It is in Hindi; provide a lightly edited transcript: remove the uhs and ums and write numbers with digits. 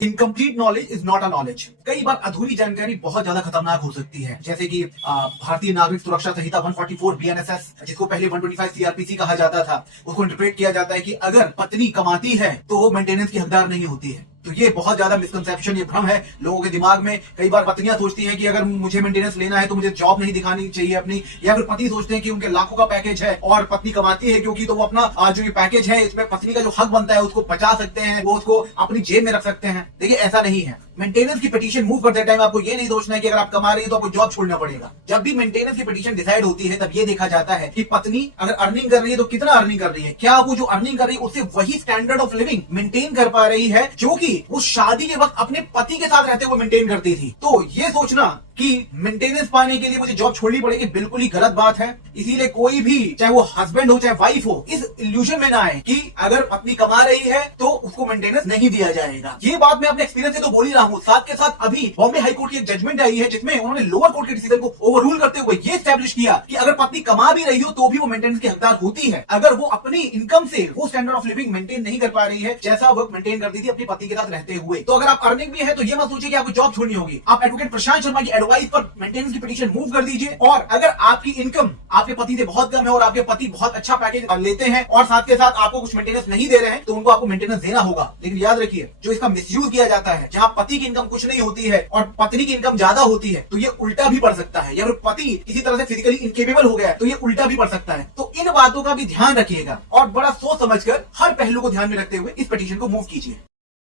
Incomplete knowledge is not a knowledge. कई बार अधूरी जानकारी बहुत ज्यादा खतरनाक हो सकती है, जैसे कि भारतीय नागरिक सुरक्षा संहिता 144 बीएनएसएस, जिसको पहले 125 सीआरपीसी कहा जाता था, उसको इंटरप्रेट किया जाता है कि अगर पत्नी कमाती है तो वो मेंटेनेंस की हकदार नहीं होती है। तो ये बहुत ज्यादा मिसकंसेप्शन, ये भ्रम है लोगों के दिमाग में। कई बार पत्नियां सोचती हैं कि अगर मुझे मेंटेनेंस लेना है तो मुझे जॉब नहीं दिखानी चाहिए अपनी, या फिर पति सोचते हैं कि उनके लाखों का पैकेज है और पत्नी कमाती है क्योंकि, तो वो अपना जो ये पैकेज है इसमें पत्नी का जो हक बनता है उसको बचा सकते हैं, वो उसको अपनी जेब में रख सकते हैं। देखिए ऐसा नहीं है। मेंटेनेंस की पिटीशन मूव करते टाइम आपको ये नहीं सोचना है कि अगर आप कमा रही है तो आपको जॉब छोड़ना पड़ेगा। जब भी मेंटेनेंस की पिटीशन डिसाइड होती है तब ये देखा जाता है कि पत्नी अगर अर्निंग कर रही है तो कितना अर्निंग कर रही है, क्या वो जो अर्निंग कर रही है उससे वही स्टैंडर्ड ऑफ लिविंग मेंटेन कर पा रही है जो कि वो शादी के वक्त अपने पति के साथ रहते हुए मेंटेन करती थी। तो ये सोचना कि मेंटेनेंस पाने के लिए मुझे जॉब छोड़नी पड़ेगी, बिल्कुल ही गलत बात है। इसीलिए कोई भी, चाहे वो हस्बैंड हो चाहे वाइफ हो, इस इल्यूजन में ना आए कि अगर पत्नी कमा रही है तो उसको मेंटेनेंस नहीं दिया जाएगा। ये बात मैं अपने एक्सपीरियंस से तो बोल ही रहा हूँ, साथ के साथ अभी बॉम्बे हाई कोर्ट की एक जजमेंट आई है जिसमें उन्होंने लोअर कोर्ट के डिसीजन को ओवररूल करते हुए ये स्टैब्लिश किया कि अगर पत्नी कमा भी रही हो तो भी वो मेंटेनेंस की हकदार होती है, अगर वो अपनी इनकम से वो स्टैंडर्ड ऑफ लिविंग मेंटेन नहीं कर पा रही है जैसा वो मेंटेन करती थी अपने पति के साथ रहते हुए। तो अगर आप अर्निंग भी है तो ये मत सोचिए कि आपको जॉब छोड़नी होगी। आप एडवोकेट प्रशांत शर्मा की एडवाइस पर मेंटेनेंस की पिटीशन मूव कर दीजिए। और अगर आपकी इनकम आपके पति से बहुत कम है और आपके पति बहुत अच्छा पैकेज लेते हैं और साथ के साथ आपको कुछ मेंटेनेंस नहीं दे रहे हैं तो उनको आपको मेंटेनेंस देना होगा। लेकिन याद रखिए, जो इसका मिसयूज किया जाता है, जहां पति की इनकम कुछ नहीं होती है और पत्नी की इनकम ज्यादा होती है, तो ये उल्टा भी पड़ सकता है। या फिर पति किसी तरह से फिजिकली इनकेपेबल हो गया है तो ये उल्टा भी पड़ सकता है। तो इन बातों का भी ध्यान रखिएगा और बड़ा सोच समझकर हर पहलू को ध्यान में रखते हुए इस पिटीशन को मूव कीजिए।